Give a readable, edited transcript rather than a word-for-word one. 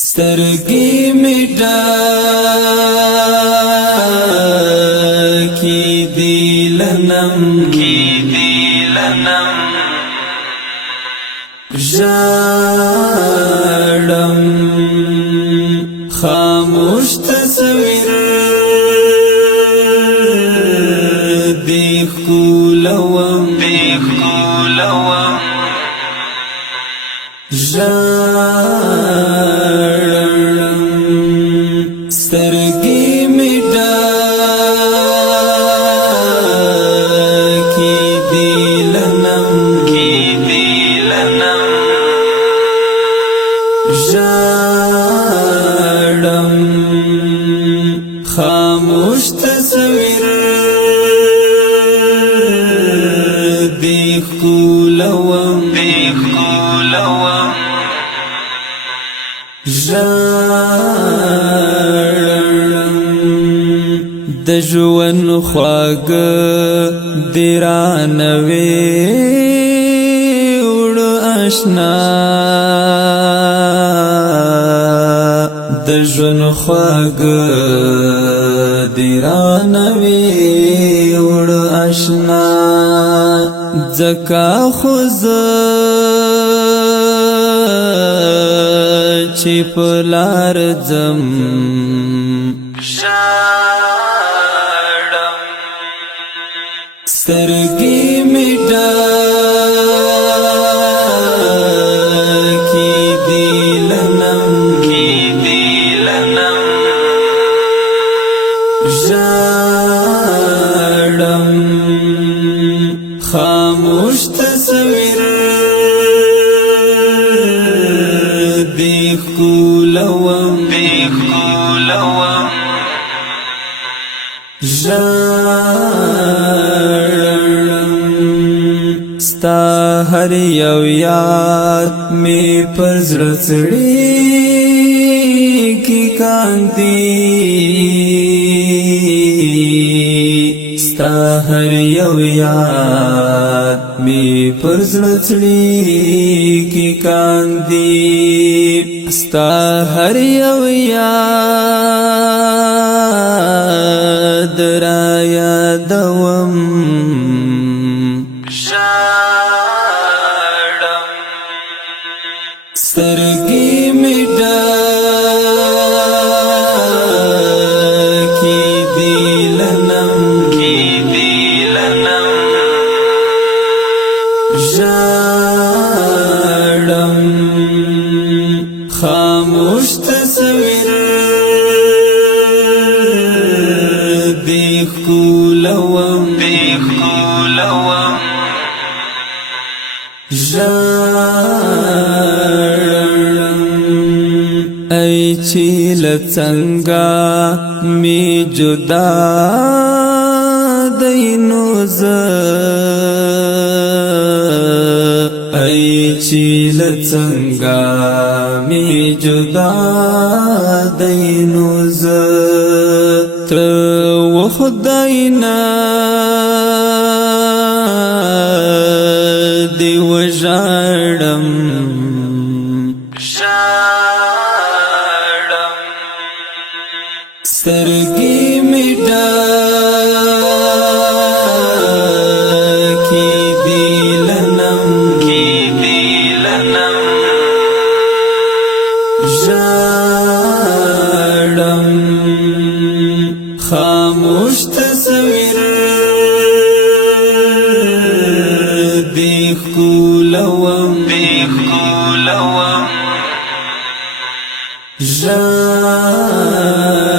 سترګې مې ډاکې دي لنم ژاړم خاموش تصویر دې ښکلوم ژاړم سترګې مې ډاکې دي لنم ژاړم خاموش تصویر دې ښکلوم ژاړم د ژوند خواږه دې رانه وړ اشنا د ژوند خواږه دې رانه وړ اشنا ځکه خو زه چې په لار ځم ژاړم سترګې مې ډاکې دي لنم ژاړم خاموش تصویر دې ښکلوم ژاړم ستا هر یو یاد مې پر زړه څړیږي کاندي ستا هر یو یاد مې پر زړه څړیږي کاندي ستا هر یو یاد را یادوم ژاړم سترګې مې ډاکې دي لنم ژاړم خاموش تصویر دې ښکلوم ژاړم ای چې له څنګه مې جدا دی نو زه ای چې له څنګه مې جدا دی نو زه ته و خدای نه دې وژاړم سترګې مې ډاکې دي لنم ژاړم خاموش تصویر دې ښکلوم ژاړم